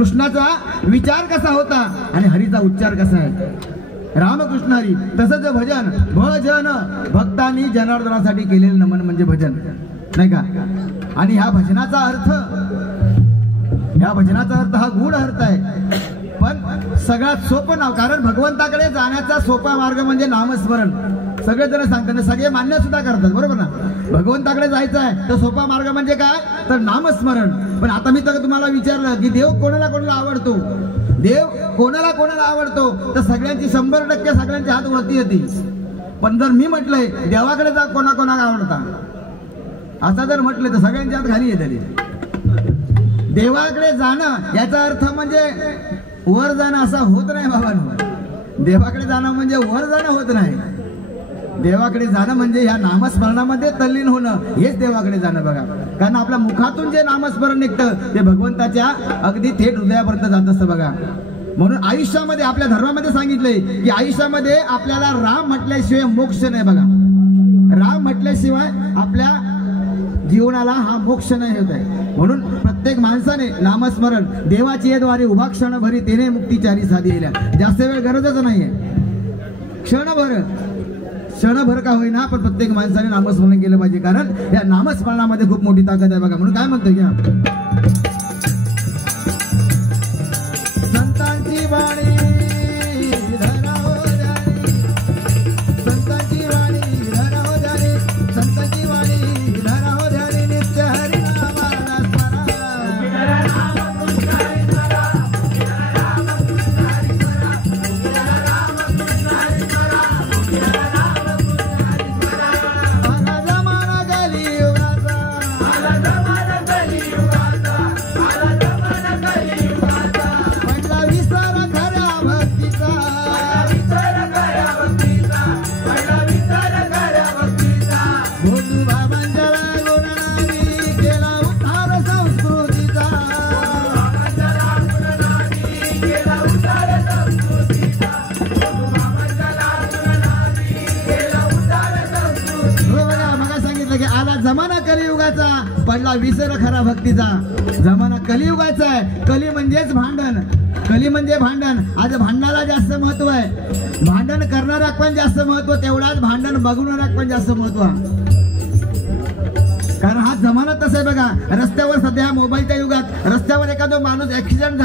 कृष्णाचा विचार कसा होता आणि हरीचा उच्चार कसा आहे, रामकृष्ण हरी. तसंच भजन, भजन भक्तांनी जनार्दनासाठी केलेलं नमन म्हणजे भजन, नाही का. आणि ह्या भजनाचा अर्थ हा गूढ अर्थ आहे, पण सगळ्यात सोपं नाव. कारण भगवंताकडे जाण्याचा सोपा मार्ग म्हणजे नामस्मरण. सगळेजण सांगतात, सगळे मान्य सुद्धा करतात, बरोबर ना. भगवंताकडे जायचं आहे तर सोपा मार्ग म्हणजे काय, तर नामस्मरण. पण आता मी तर तुम्हाला विचारलं की देव कोणाला कोणाला आवडतो, देव कोणाला कोणाला आवडतो, तर सगळ्यांची 100% सगळ्यांचे हात वरती येतील. पण जर मी म्हटलंय देवाकडे जा कोणाकोणाला आवडता, असं जर म्हटलं तर सगळ्यांच्या हात खाली येतली. देवाकडे जाणं याचा अर्थ म्हणजे वर जाणं असा होत नाही बाबांनो. देवाकडे जाणं म्हणजे वर जाणं होत नाही. देवाकडे जाणं म्हणजे ह्या नामस्मरणामध्ये तल्लीन होणं, हेच देवाकडे जाणं बघा. कारण आपल्या मुखातून जे नामस्मरण निघतं ते भगवंताच्या अगदी थेट हृदयापर्यंत जात असतं बघा. म्हणून आयुष्यामध्ये आपल्या धर्मामध्ये सांगितलंय की आयुष्यामध्ये आपल्याला राम म्हटल्याशिवाय मोक्ष नाही बघा. राम म्हटल्याशिवाय आपल्या जीवनाला हा मोक्ष नाही होत आहे. म्हणून प्रत्येक माणसाने नामस्मरण, देवाची द्वारे उभा क्षण भरी तेने मुक्तीचारी साधी येल्या. जास्त वेळ गरजच नाहीये, क्षणभर का होईना पण प्रत्येक माणसाने नामस्मरण केलं पाहिजे. कारण या नामस्मरणामध्ये खूप मोठी ताकद आहे बघा. म्हणून काय म्हणतोय की संतांची वाणी धरा हो जाणी, संतांची वाणी धरा हो जाणी, संतांची वाणी धरा हो जाणी, नित्य हरिनामाला स्मरा. जमाना कलियुगाचा, पडला विसर खरा भक्तीचा. जमाना कलियुगाचा आहे. कली म्हणजेच भांडण, कली म्हणजे भांडण. आज भांडणाला जास्त महत्व आहे, भांडण करणारा पण जास्त महत्व, तेवढाच भांडण बघणारा पण जास्त महत्व. कारण हा जमाना तसा आहे बघा. रस्त्यावर सध्या मोबाईलच्या युगात रस्त्यावर एखादा माणूस ऍक्सिडेंट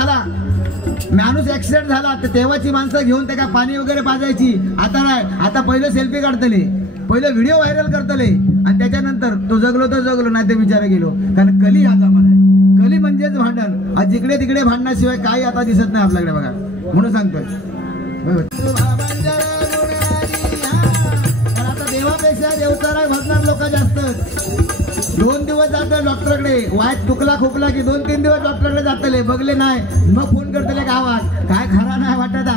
झाला तर तेव्हाची माणसं घेऊन त्याला पाणी वगैरे पाजायची. आता नाही, आता पहिलं सेल्फी काढतले, पहिलं व्हिडिओ व्हायरल करतले आणि त्याच्यानंतर तो जगलो तर जगलो, नाही ते विचारा गेलो. कारण कली हा जमाना आहे. कली म्हणजेच भांडण. आज जिकडे तिकडे भांडणाशिवाय काही आता दिसत नाही आपल्याकडे बघा. म्हणून सांगतोय आता देवापेक्षा देवताला भजणार लोक जास्त. 2 दिवस जातात डॉक्टरकडे, वाईट दुखला खोकला की 2-3 दिवस डॉक्टरकडे जातले, बघले नाही मग फोन करतले गावात, काय खरा नाही वाटत.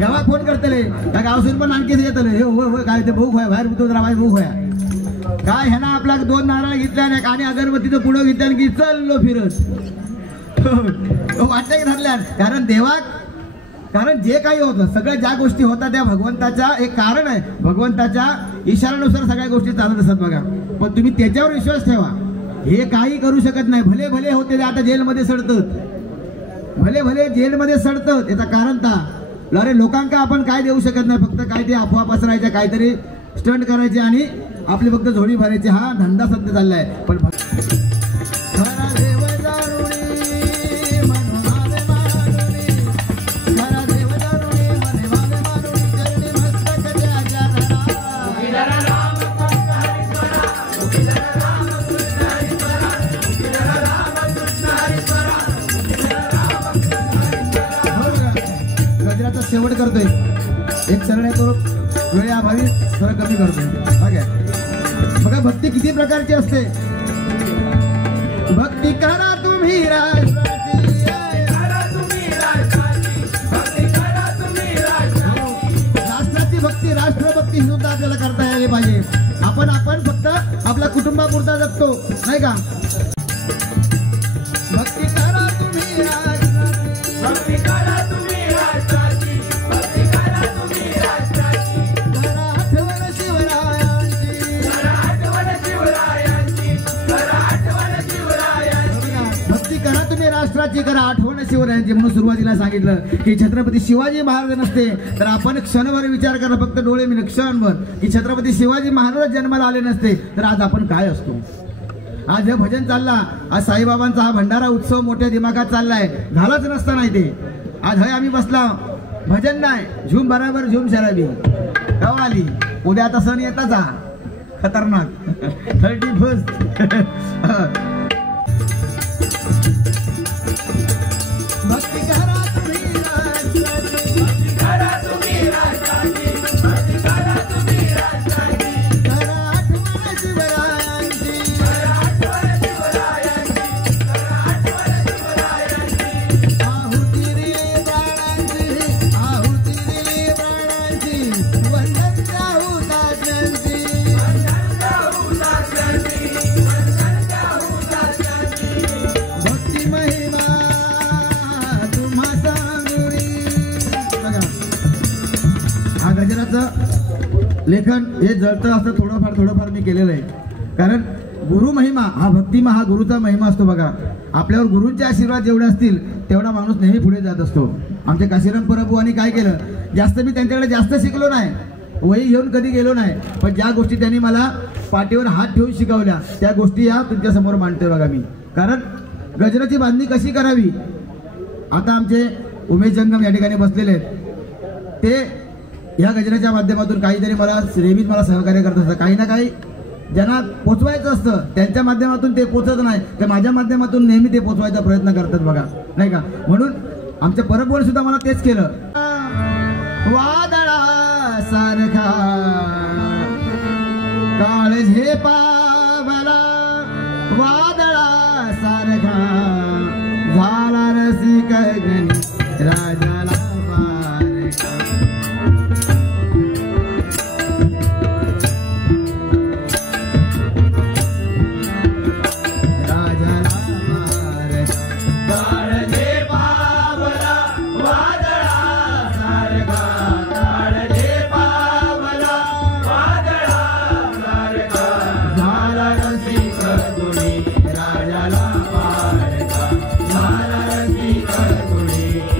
गावात फोन करतले, त्या गावसून पण आणखी येतले, हे होय काय ते भूक होय, बाहेर उतरून राहा भूक होया. काय ह्याना आपला 2 नारळ घेतल्या आणि अगरबत्तीचं पुढं घेतल्या की चाललो फिरत वाटतं की ठरल्या. कारण जे काही होतं, सगळ्या ज्या गोष्टी होतात त्या भगवंताच्या एक कारण आहे. भगवंताच्या इशाऱ्यानुसार सगळ्या गोष्टी चालत असतात बघा. पण तुम्ही त्याच्यावर विश्वास ठेवा. हे काही करू शकत नाही. भले भले होते ते आता जेलमध्ये सडतात, भले भले जेलमध्ये सडतात. याचं कारण का, अरे लोकांका आपण काय देऊ शकत नाही, फक्त काय ते अफवा पसरायच्या, काहीतरी स्टंट करायचे आणि आपली फक्त झोडी भरायची, हा धंदा सध्या चाललाय. पण शेवट करतोय एक सरळ तो वेळेअभावी थोडं कमी करतोय. बघा भक्ती किती प्रकारची असते. भक्ती करा तुम्ही राष्ट्राची भक्ती, राष्ट्रभक्ती ही सुद्धा आपल्याला करता यायला पाहिजे. आपण फक्त आपल्या कुटुंबापुरता जगतो नाही का. भक्ती करा तुम्ही भक्ती करा तुम्ही राष्ट्राची करा, आठवण शिवरायांची, म्हणून सुरुवातीला सांगितलं की छत्रपती शिवाजी महाराज नसते तर आपण क्षणभर विचार करा, फक्त डोळे मिळून क्षणभर, की छत्रपती शिवाजी महाराज जन्माला आले नसते तर आज आपण काय असतो. आज हे भजन चालला, आज साईबाबांचा हा भंडारा उत्सव मोठ्या दिमागात चाललाय, झालंच नसतं नाही ते. आज हे आम्ही बसला, भजन नाही, झूम बराबर झूम शराबी कवा आली. उद्या आता सण येताचा खतरनाक 31st. भक्ती करा तुम्ही राष्ट्राची, भक्ती करा तुम्ही राष्ट्राची, भक्ती करा तुम्ही राष्ट्राची. करा आठवण शिवरायांची, करा आठवण शिवरायांची, करा आठवण शिवरायांची. आहुती दिली प्राणांची, आहुती दिली प्राणांची, वंदन जाऊ तात्यांची, वंदन जाऊ तात्यांची, वंदन जाऊ तात्यांची. भक्ती महिमा हा गजराचं लेखन हे जळतं असं थोडंफार मी केलेलं आहे. कारण गुरु महिमा हा भक्तिमा, हा गुरुचा महिमा असतो बघा. आपल्यावर गुरूंचे आशीर्वाद जेवढे असतील तेवढा माणूस नेहमी पुढे जात असतो. आमच्या काशीराम प्रभूंनी काय केलं, जास्त मी त्यांच्याकडे जास्त शिकलो नाही, वही घेऊन कधी गेलो नाही, पण ज्या गोष्टी त्यांनी मला पाठीवर हात ठेवून शिकवल्या त्या गोष्टी या तुमच्या समोर मांडते बघा मी. कारण गजराची बांधणी कशी करावी, आता आमचे उमेश जंगम या ठिकाणी बसलेले आहेत, ते या गजराच्या माध्यमातून काहीतरी मला नेहमीच मला सहकार्य करत असतं. काही ना काही ज्यांना पोचवायचं असतं त्यांच्या माध्यमातून ते पोचत नाही, तर माझ्या माध्यमातून नेहमी ते पोचवायचा प्रयत्न करतात बघा, नाही का. म्हणून आमच्या परमपूर्ण सुद्धा मला तेच केलं. वादळा सारखा काळझे पावला, वादळा सारखा झाला रसिक गणी राजाला पारखा.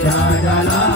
राजाला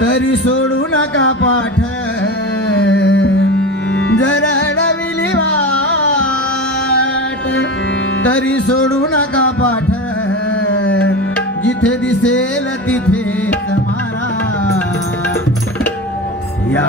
तरी सोडू नका पाठ जर अडविली वाट तरी सोडू नका पाठ जिथे दिसेल तिथेच मारा या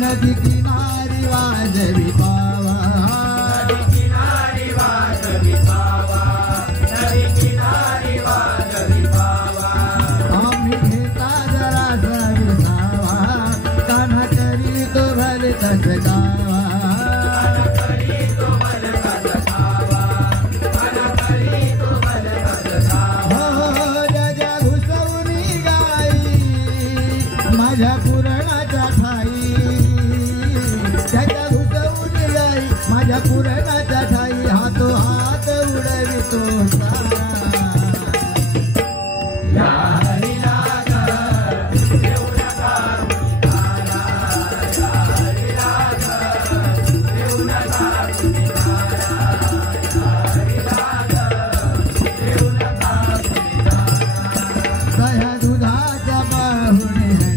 नदी किनारी वाजवी पावा नदी किनारी वाजवी पावा नदी किनारी वाजवी पावा आम्ही घेता जरा विसावा कान्हा करी तो भले तस गावा कान्हा करी तो भले तस गावा कान्हा करी तो भले तस गावा हो राजा घुसवणी गाई माझ्या पुराणाच्या ठाई माझ्या पुराणाच्या ठाई हातो हात उडवितो दह्या दुधाच्या बाहुणे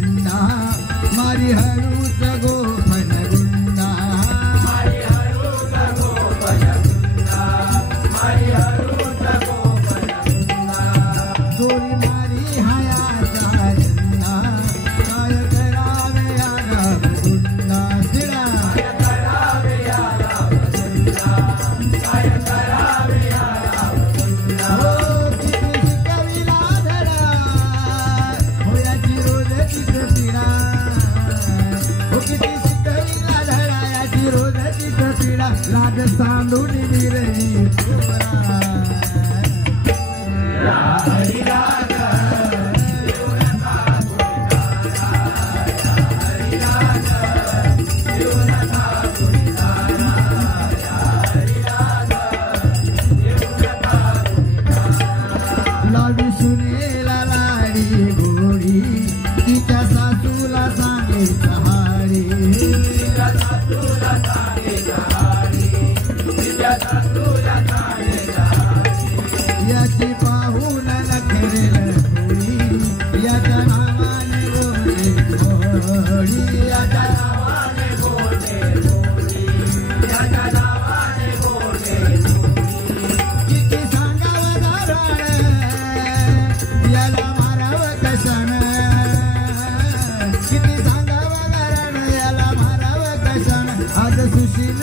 सहारे याची पाहून लखेरेल होळी याच्या नावाने गोडे होळी याच्या नावाने गोडे होळी याच्या नावाने गोडे किती सांगावं गारण याला मारावं कशान किती सांगावं गारण याला मारावं कशान आज सुशील